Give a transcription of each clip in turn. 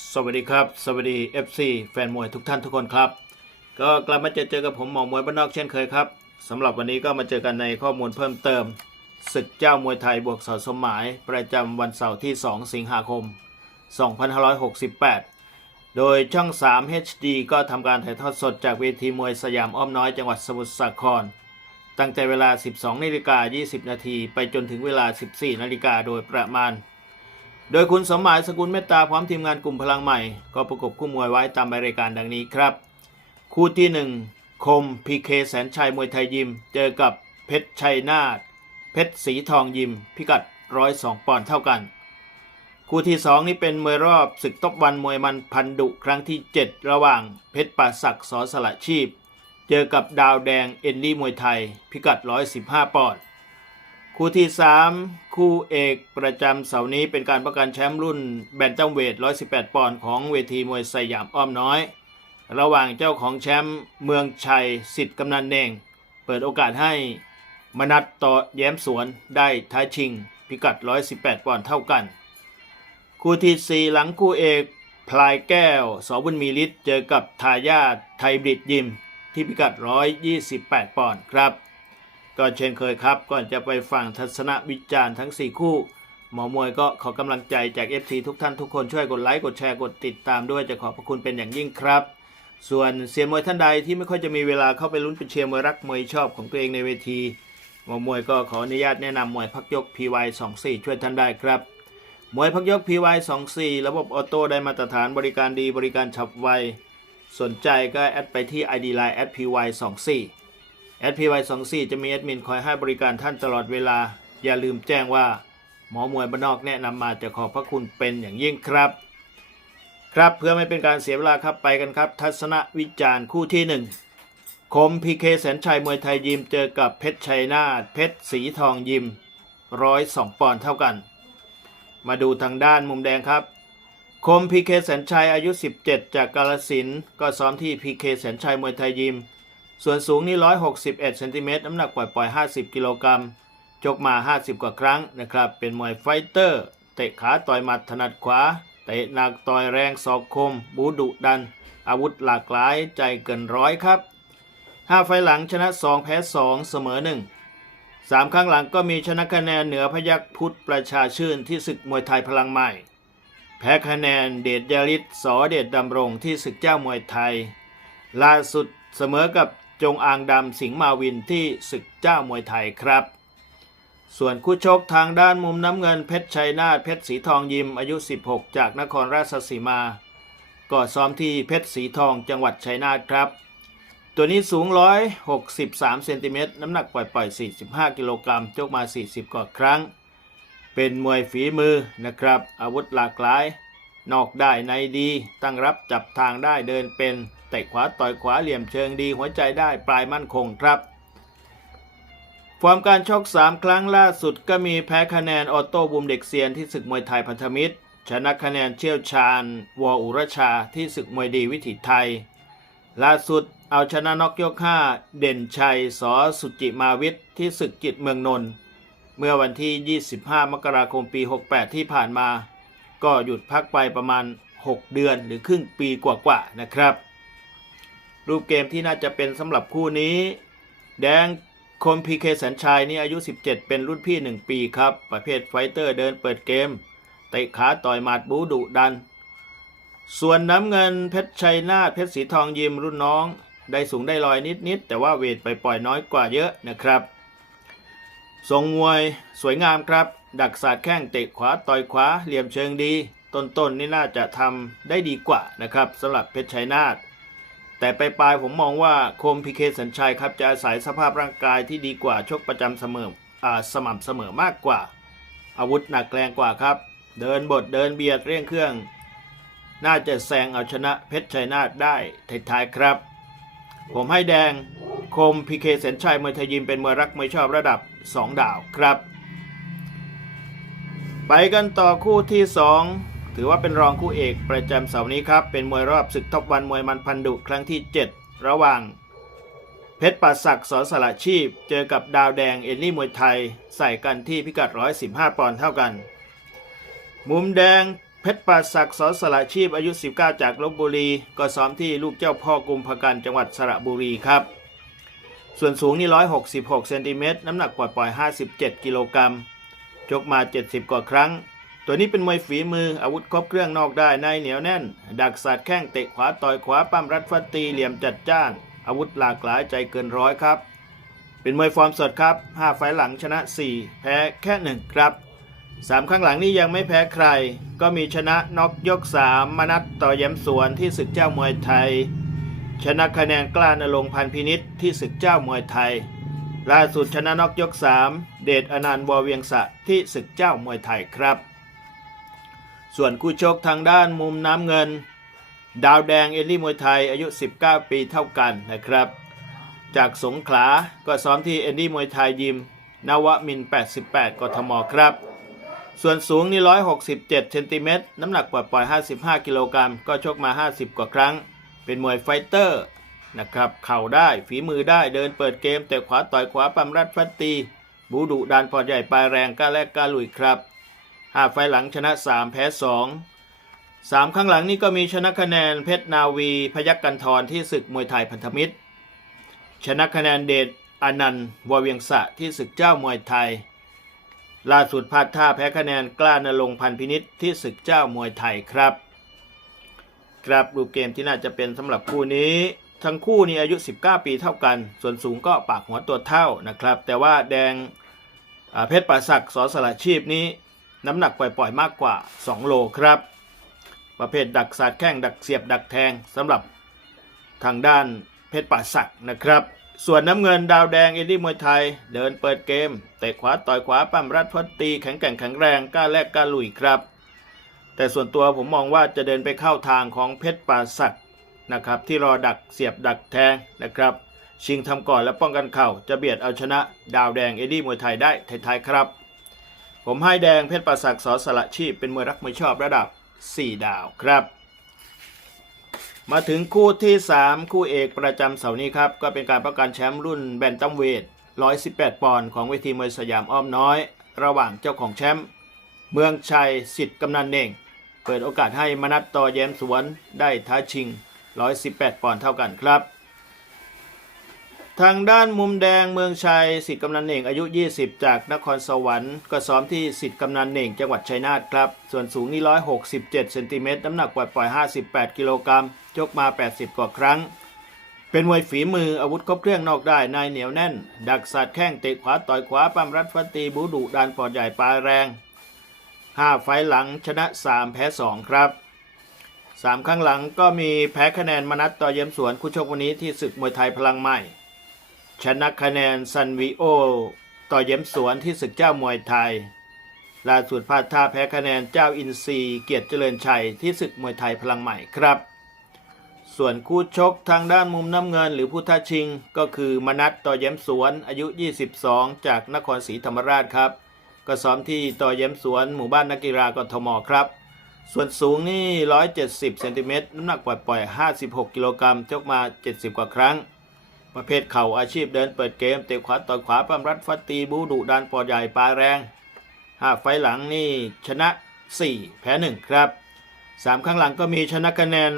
สวัสดีครับ สวัสดี FC แฟนมวยทุกท่านทุกคนครับ ก็กลับมาเจอเจอกับผมหมอมวยบ้านนอกเช่นเคยครับสำหรับวันนี้ก็มาเจอกันในข้อมูลเพิ่มเติมศึกเจ้ามวยไทยบวกเสอสมหมาย ประจำวันเสาร์ที่ 2 สิงหาคม 2568 โดยช่อง 3 HD ก็ทำการถ่ายทอดสดจากเวทีมวยสยามอ้อมน้อยจังหวัดสมุทรสาคร ตั้งแต่เวลา 12นาฬิกา20 นาทีไปจนถึงเวลา 14นาฬิกาโดยประมาณ โดยคุณสมหมายสกุลเมตตาพร้อมทีมงานกลุ่มพลังใหม่ ก็ประกบคู่มวยไว้ตามรายการดังนี้ครับ คู่ที่ 1 คมพีเคแสนชัยมวยไทยยิม เจอกับเพชรชัยนาทเพชรสีทองยิม พิกัด102ปอนด์เท่ากัน คู่ที่ 2 นี้เป็นมวยรอบศึกตบวันมวยมันพันดุครั้งที่ 7 ระหว่างเพชรป่าศักดิ์สอสละชีพ เจอกับดาวแดงเอ็นดี้มวยไทย พิกัด 115 ปอนด์ คู่ที่ 3 คู่เอกประจำเสาร์นี้เป็นการประกันแชมป์รุ่นแบนตัมเวท 118 ปอนด์ของเวทีมวยสยามอ้อมน้อย ระหว่างเจ้าของแชมป์เมืองชัยสิทธิ์กำนันเนงเปิดโอกาสให้มนัดต่อแย้มสวนได้ท้ายชิง พิกัด 118 ปอนด์เท่ากัน คู่ที่ 4 หลังคู่เอกพลายแก้วสบุญมีฤทธิ์เจอกับทายาทไทยบริดยิมที่พิกัด 128 ปอนด์ครับ ก็เช่นเคยครับ ก่อนจะไปฟังทัศนวิจารณ์ทั้ง 4 คู่ หมอมวยก็ขอกำลังใจจาก FC ทุกท่านทุกคนช่วยกดไลค์กดแชร์กดติดตามด้วยจะขอบพระคุณเป็นอย่างยิ่งครับ ส่วนเซียมวยท่านใดที่ไม่ค่อยจะมีเวลาเข้าไปลุ้นเป็นเชียร์มวยรักมวยชอบของตัวเองในเวทีหมอมวยก็ขออนุญาตแนะนำมวยพักยก PY 24 ช่วยท่านได้ครับมวยพักยก PY 24 ระบบออโต้ได้มาตรฐานบริการดีบริการฉับไว สนใจก็แอดไปที่ ID Line @py 24 SPY24 จะมีแอดมินคอยให้บริการท่านตลอดเวลา อย่าลืมแจ้งว่า หมอมวยบ้านนอกแนะนำมาจะขอบพระคุณเป็นอย่างยิ่งครับ ครับเพื่อไม่เป็นการเสียเวลาครับไปกันครับ ทัศนวิจารณ์คู่ที่1คมพีเคแสนชัยมวยไทยยิมเจอกับเพชรชัยนาทเพชรสีทองยิมร้อยสองปอนด์เท่ากัน มาดูทางด้านมุมแดงครับ คมพีเคแสนชัยอายุ 17 จากกาลสินก็ซ้อมที่พีเคแสนชัยมวยไทยยิม ส่วนสูงนี่ 161เซนติเมตรน้ำหนักปล่อยๆ 50 กิโลกรัมจกมา 50 กว่าครั้งนะครับ เป็นมวยไฟเตอร์ เตะขาต่อยหมัดถนัดขวา เตะหนักต่อยแรงศอกคม บูดุดัน อาวุธหลากหลายใจเกินร้อยครับ 5 ไฟหลังชนะ 2 แพ้ 2 เสมอ 1 3 ครั้งหลังก็มีชนะคะแนนเหนือพยักพุทธประชาชื่นที่ศึกมวยไทยพลังใหม่ แพ้คะแนนเดชยาริศสอเดชดำรงที่ศึกเจ้ามวยไทย ล่าสุดเสมอกับ จงอางดำสิงห์มาวินที่ศึกเจ้ามวยไทยครับ ส่วนคู่ชกทางด้านมุมน้ำเงินเพชรชัยนาทเพชรสีทองยิมอายุ 16 จากนครราชสีมา ก็ซ้อมที่เพชรสีทองจังหวัดชัยนาทครับ ตัวนี้สูง 163 เซนติเมตรน้ำหนักปล่อยๆ 45 กิโลกรัมจกมา 40 กว่าครั้ง เป็นมวยฝีมือนะครับ อาวุธหลากหลาย นอกได้ในดี ตั้งรับจับทางได้เดินเป็น เตะขวาต่อยขวาเหลี่ยมเชิงดีหัวใจได้ปลายมั่นคงครับฟอร์มการชก 3 ครั้งล่าสุดก็มีแพ้คะแนนออโต้บูมเด็กเซียนที่ศึกมวยไทยพันธมิตร ชนะคะแนนเชี่ยวชาญวออุรชาที่ศึกมวยดีวิถีไทย ล่าสุดเอาชนะนอกยก5เด่นชัยสอสุจิมาวิทย์ที่ศึกจิตเมืองนนท์เมื่อวันที่ 25 มกราคมปี 68 ที่ผ่านมา ก็หยุดพักไปประมาณ 6 เดือนหรือครึ่งปีกว่าๆนะครับ รูปเกมที่น่าจะเป็นสำหรับคู่นี้ แดงคมพีเคสัญชัยนี่อายุ 17 เป็นรุ่นพี่ 1 ปีครับ ประเภทไฟเตอร์เดินเปิดเกมเตะขาต่อยหมัดบูดุดัน ส่วนน้ำเงินเพชรชัยนาทเพชรสีทองยิมรุ่นน้อง ได้สูงได้ลอยนิดๆแต่ว่าเวทไปปล่อยน้อยกว่าเยอะนะครับทรงมวยสวยงามครับ ดักศาสตร์แข้งเตะขวาต่อยขวาเหลี่ยมเชิงดี ต้นๆนี่น่าจะทำได้ดีกว่านะครับสำหรับเพชรชัยนาท แต่ไปปลายผมมองว่าโคมพีเคสัญชัยครับจะอาศัยสภาพร่างกายที่ดีกว่าชกประจำเสมออ่าสม่ำเสมอมากกว่า อาวุธหนักแรงกว่าครับ เดินบทเดินเบียดเร่งเครื่อง น่าจะแซงเอาชนะเพชรชัยนาทได้ท้ายๆครับ ผมให้แดงคมพีเคสัญชัยมวยไทยยิมเป็นมวยรักมวยชอบระดับ 2 ดาวครับ ไปกันต่อคู่ที่ 2 ถือว่าเป็นรองคู่เอกประจำเสาร์นี้ครับ เป็นมวยรอบศึกท็อปวันมวยมันพันดุครั้งที่ 7 ระหว่าง เพชรป่าศักดิ์สอสละชีพ เจอกับดาวแดงเอลลี่มวยไทย ใส่กันที่พิกัด 115 ปอนด์เท่ากัน มุมแดงเพชรปราศักดิ์สอนสละชีพอายุ 19 จากลบบุรี ก็ซ้อมที่ลูกเจ้าพ่อกุมภกันจังหวัดสระบุรีครับ ส่วนสูงนี่ 166 เซนติเมตรน้ำหนักปล่อยๆ57 กิโลกรัมชกมา 70 กว่าครั้ง ตัวนี้เป็นมวยฝีมืออาวุธครบเครื่องนอกได้ในเหนียวแน่น ดักสัตว์แข้งเตะขวาต่อยขวาปั้มรัดฟัดตีเหลี่ยมจัดจ้าน อาวุธหลากหลายใจเกินร้อยครับ เป็นมวยฟอร์มสดครับ 5 ไฟหลังชนะ 4 แพ้แค่ 1 ครับ 3 ครั้งหลังนี้ยังไม่แพ้ใคร ก็มีชนะน็อกยก 3 มนัดต่อแย้มสวนที่ศึกเจ้ามวยไทย ชนะคะแนนกล้านรงพันพินิษที่ศึกเจ้ามวยไทยล่าสุดชนะน็อกยก 3 เดชอนันต์วอเวียงสะที่ศึกเจ้ามวยไทยครับ ส่วนคู่ชกทางด้านมุมน้ำเงิน ดาวแดงเอลลี่มวยไทยอายุ 19 ปีเท่ากันนะครับ จากสงขลาก็ซ้อมที่เอ็นดี้มวยไทยยิม นวมิน 88 กทมครับ ส่วนสูงนี่ 167 เซนติเมตร น้ำหนักปล่อยๆ55 กิโลกรัม ก็ชกมา 50 กว่าครั้ง เป็นมวยไฟเตอร์นะครับ เข่าได้ ฝีมือได้ เดินเปิดเกม แต่ขวาต่อยขวาปั๊มรัดฟัดตี บูดุดานพอใหญ่ปลายแรงกล้าแลกกล้าลุยครับ ห้าไฟหลังชนะ 3 แพ้2สามครั้งหลังนี่ก็มีชนะคะแนนเพชรนาวี พยักกันทรที่ศึกมวยไทยพันธมิตร ชนะคะแนนเดชอนันต์วเวียงสะที่ศึกเจ้ามวยไทย ล่าสุดพลาดท่าแพ้คะแนนกล้านรงพันพินิษที่ศึกเจ้ามวยไทยครับครับรูปเกมที่น่าจะเป็นสำหรับคู่นี้ ทั้งคู่นี่อายุ 19 ปีเท่ากัน ส่วนสูงก็ปากหัวตัวเท่านะครับ แต่ว่าแดงเพชรป่าศักดิ์สอสละชีพนี้ น้ำหนักปล่อยๆมากกว่า 2 โลครับ ประเภทดักสาดแข้งดักเสียบดักแทงสำหรับทางด้านเพชรป่าศักดิ์นะครับ ส่วนน้ำเงินดาวแดงเอ็นดี้มวยไทย เดินเปิดเกมเตะขวาต่อยขวาปั้มรัดพัดตีแข็งแกร่งแข็งแรงกล้าแลกกล้าลุยครับ แต่ส่วนตัวผมมองว่าจะเดินไปเข้าทางของเพชรป่าศักดิ์นะครับที่รอดักเสียบดักแทงนะครับชิงทำก่อนและป้องกันเข่าจะเบียดเอาชนะดาวแดงเอ็ดดี้มวยไทยได้ท้ายๆครับ ผมให้แดงเพชรประศักสอสละชีพเป็นมวยรักมวยชอบระดับ 4 ดาวครับ มาถึงคู่ที่ 3 คู่เอกประจำเสาร์นี้ครับ ก็เป็นการประกันแชมป์รุ่นแบนตัมเวท 118 ปอนด์ของเวทีมวยสยามอ้อมน้อย ระหว่างเจ้าของแชมป์เมืองชัยสิทธิ์กำนันเน่ง เปิดโอกาสให้มนัดต่อแย้มสวนได้ท้าชิง 118 ปอนด์เท่ากันครับ ทางด้านมุมแดงเมืองชัยสิทธิ์กำนันเน่งอายุ 20 จากนครสวรรค์ก็ซ้อมที่สิทธิ์กำนันเน่งจังหวัดชัยนาทครับ ส่วนสูงนี่ 167 เซนติเมตรน้ำหนักปล่อยๆ58 กิโลกรัมชกมา 80 กว่าครั้ง เป็นมวยฝีมืออาวุธครบเครื่องนอกได้นายเหนียวแน่น ดักสัตว์แข้งเตะขวาต่อยขวาปั้มรัดฟัดตีบูดุดานปอดใหญ่ปลายแรง 5 ไฟหลังชนะ 3 แพ้ 2 ครับ3ครั้งหลังก็มีแพ้คะแนนมนัดต่อเยี่ยมสวนคู่ชกวันนี้ที่ศึกมวยไทยพลังใหม่ ชนะคะแนนซันวีโอ ต่อเยี่ยมสวนที่ศึกเจ้ามวยไทย ล่าสุดพลาดท่าแพ้คะแนนเจ้าอินซีเกียรติเจริญชัยที่ศึกมวยไทยพลังใหม่ครับ ส่วนคู่ชกทางด้านมุมน้ำเงินหรือผู้ท้าชิง ก็คือมนัดต่อเยี่ยมสวนอายุ 22 จากนครศรีธรรมราชครับ ก็ซ้อมที่ต่อเยี่ยมสวนหมู่บ้านนักกีฬากทมครับส่วนสูงนี่ 170 เซนติเมตร น้ำหนักปล่อย ๆ 56 กิโลกรัมชกมา 70 กว่าครั้ง ประเภทเข่าอาชีพเดินเปิดเกมเตะขวาต่อยขวาปั้มรัดฟัดตีบูดุดานปอดใหญ่ปลาแรง5ไฟหลังนี่ชนะ 4 แพ้ 1 ครับ3ครั้งหลังก็มีชนะคะแนน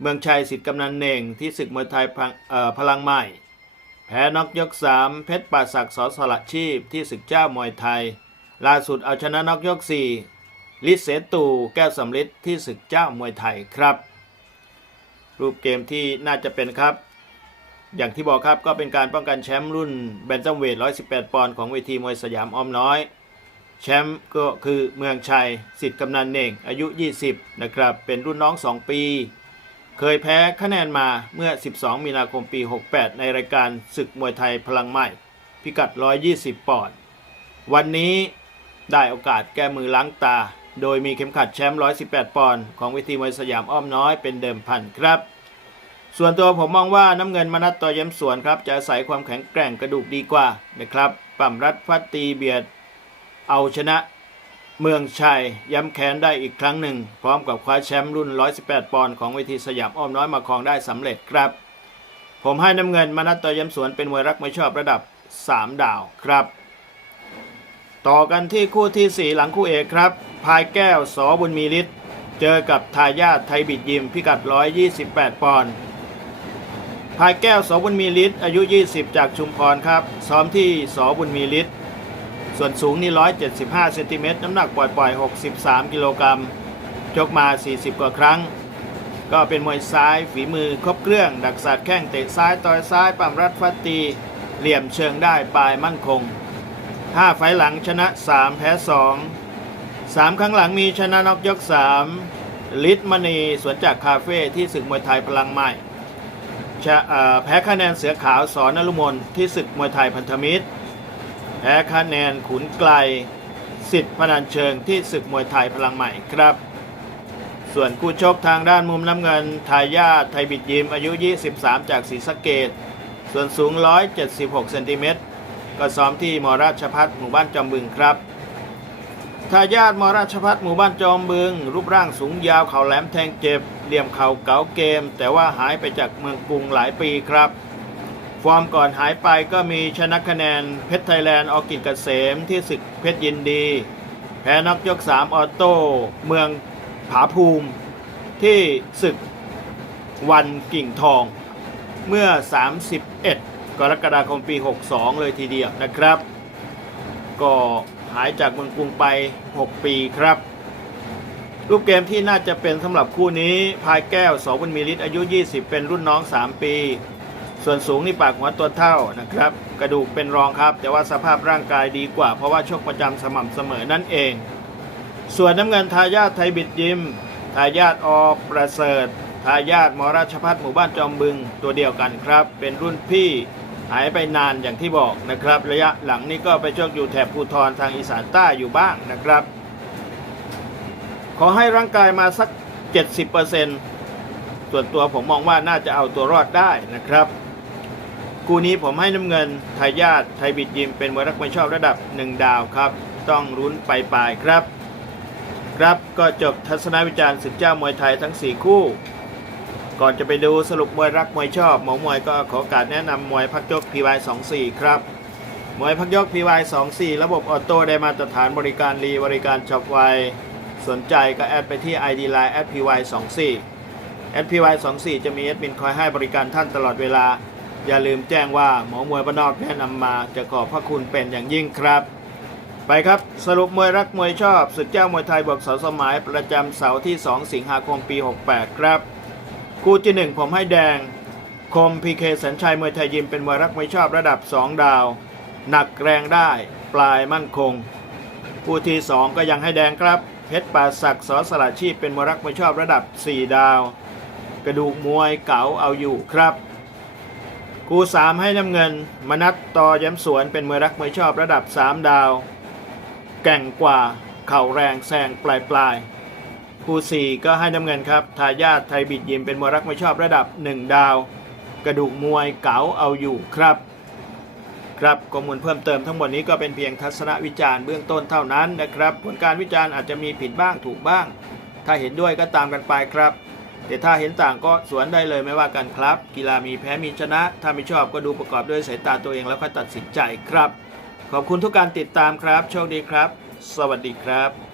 เมืองชัยสิทธิ์กำนันเน่งที่ศึกมวยไทยพลังเอ่อพลังใหม่ แพ้น็อกยก 3 เพชรป่าศักดิ์สอสละชีพที่ศึกเจ้ามวยไทย ล่าสุดเอาชนะน็อกยก 4 ลิศเสตูแก้วสำลิดที่ศึกเจ้ามวยไทยครับ รูปเกมที่น่าจะเป็นครับ อย่างที่บอกครับก็เป็นการป้องกันแชมป์รุ่นแบนตัมเวท 118 ปอนด์ของเวทีมวยสยามอ้อมน้อย แชมป์ก็คือเมืองชัยสิทธิ์กำนันเน่งอายุ 20 นะครับ เป็นรุ่นน้อง 2 ปี เคยแพ้คะแนนมาเมื่อ 12 มีนาคมปี 68 ในรายการศึกมวยไทยพลังใหม่ พิกัด 120 ปอนด์วันนี้ได้โอกาสแก้มือล้างตา โดยมีเข็มขัดแชมป์ 118 ปอนด์ของเวทีมวยสยามอ้อมน้อยเป็นเดิมพันครับ ส่วนตัวผมมองว่าน้ำเงินมนัดต่อเย้มสวนครับ จะอาศัยความแข็งแกร่งกระดูกดีกว่านะครับปั่มรัดฟัดตีเบียด เอาชนะ เมืองชัยย้ำแค้นได้อีกครั้งหนึ่ง พร้อมกับคว้าแชมป์รุ่น 118 ปอนด์ของเวทีสยามอ้อมน้อยมาครองได้สำเร็จครับ ผมให้น้ำเงินมนัดต่อเย้มสวนเป็นมวยรักไม่ชอบระดับ 3 ดาวครับ ต่อกันที่คู่ที่ 4 หลังคู่เอกครับ พายแก้วสอบุญมีฤทธิ์เจอกับทายาทไทยบิดยิมพิกัด 128 ปอนด์ พายแก้วสบุญมีฤทธิ์อายุ 20 จากชุมพรครับ ซ้อมที่สบุญมีฤทธิ์ส่วนสูงนี่175เซนติเมตรน้ำหนักปล่อยๆ 63 กิโลกรัมชกมา 40 กว่าครั้ง ก็เป็นมวยซ้ายฝีมือครบเครื่อง ดักสัตว์แข้งเตะซ้ายต่อยซ้ายปั้มรัดฟัดตี เหลี่ยมเชิงได้ปลายมั่นคง 5 ไฟหลังชนะ 3 แพ้ 2 3 ครั้งหลังมีชนะนอกยก 3 ลิทมณีสวนจากคาเฟ่ที่ศึกมวยไทยพลังใหม่ แพ้คะแนนเสือขาวสอนนลุมนที่ศึกมวยไทยพันธมิตร แพ้คะแนนขุนไกลสิทธิ์พนันเชิงที่ศึกมวยไทยพลังใหม่ครับ ส่วนคู่ชกทางด้านมุมน้ำเงินทายาทไทยบิดยิมอายุ 23 จากศรีสะเกดส่วนสูง 176 เซนติเมตรก็ซ้อมที่มราชพัฒหมู่บ้านจอมบึงครับ ทายาทมราชพัฒหมู่บ้านจอมบึง รูปร่างสูงยาวเข่าแหลมแทงเจ็บ เหลี่ยมเข่าเก๋าเกม แต่ว่าหายไปจากเมืองกรุงหลายปีครับ ฟอร์มก่อนหายไปก็มีชนะคะแนนเพชรไทยแลนด์ออกิจเกษมที่ศึกเพชรยินดี แพ้น็อกยก 3 ออโต้ เมืองผาภูมิ ที่ศึกวันกิ่งทอง เมื่อ 31 กรกฎาคมปี 62 เลยทีเดียวนะครับ ก็ หายจากเมืองกรุงไป 6 ปีครับ รูปเกมที่น่าจะเป็นสำหรับคู่นี้ พายแก้วสบุญมีฤทธิ์อายุ 20 เป็นรุ่นน้อง 3 ปี ส่วนสูงนี่ปากหัวตัวเท่านะครับ กระดูกเป็นรองครับ แต่ว่าสภาพร่างกายดีกว่าเพราะว่าชกประจำสม่ำเสมอนั่นเอง ส่วนน้ำเงินทายาทไทยบิดยิมทายาทอประเสริฐทายาทมราชพัฒหมู่บ้านจอมบึงตัวเดียวกันครับ เป็นรุ่นพี่ หายไปนานอย่างที่บอกนะครับ ระยะหลังนี้ก็ไปชกอยู่แถบภูทรทางอีสานใต้อยู่บ้างนะครับ ขอให้ร่างกายมาสัก 70%ส่วนตัวผมมองว่าน่าจะเอาตัวรอดได้นะครับคู่นี้ผมให้น้ำเงินทายาทไทยบิดยิมเป็นมวยรักมวยชอบระดับ 1 ดาวครับ ต้องรุ้นไปลายๆครับ ครับก็จบทัศนวิจารณ์ศึกเจ้ามวยไทยทั้ง 4 คู่ ก่อนจะไปดูสรุปมวยรักมวยชอบหมอมวยก็ขอโอกาสแนะนำมวยพักยก PY24 ครับมวยพักยก PY24 ระบบออโต้ได้มาตรฐานบริการรีบริการช็อปไวสนใจก็แอดไปที่ ID Line @py24 @py24 จะมีแอดมินคอยให้บริการท่านตลอดเวลา อย่าลืมแจ้งว่าหมอมวยบ้านนอกแนะนำมาจะขอบพระคุณเป็นอย่างยิ่งครับไปครับสรุปมวยรักมวยชอบศึกเจ้ามวยไทยบวกเสาสมัยประจำเสาร์ที่ 2 สิงหาคมปี 68 ครับ คู่ที่ 1 ผมให้แดง คมพีเคสัญชัยมวยไทยยิมเป็นมวยรักไมวยชอบระดับ 2 ดาว หนักแรงได้ปลายมั่นคง คู่ที่ 2 ก็ยังให้แดงครับ เพชรป่าศักดิ์สอสละชีพเป็นมวยรักไมวยชอบระดับ 4 ดาว กระดูกมวยเก๋าเอาอยู่ครับคู่สามให้น้ำเงิน มนัตต่อย้ำสวนเป็นมวยรักมวยชอบระดับ 3 ดาว แก่งกว่า เข่าแรงแซงปลายปลาย คู่สี่ก็ให้น้ำเงินครับทายาทไทยบิดยิมเป็นมวยรักมวยชอบระดับ 1 ดาว กระดูกมวยเก๋าเอาอยู่ครับ ครับข้อมูลเพิ่มเติมทั้งหมดนี้ก็เป็นเพียงทัศนวิจารณ์เบื้องต้นเท่านั้นนะครับผลการวิจารณ์อาจจะมีผิดบ้างถูกบ้าง ถ้าเห็นด้วยก็ตามกันไปครับ แต่ถ้าเห็นต่างก็สวนได้เลยไม่ว่ากันครับ กีฬามีแพ้มีชนะ ถ้าไม่ชอบก็ดูประกอบด้วยสายตาตัวเองแล้วค่อยตัดสินใจครับ ขอบคุณทุกการติดตามครับ โชคดีครับ สวัสดีครับ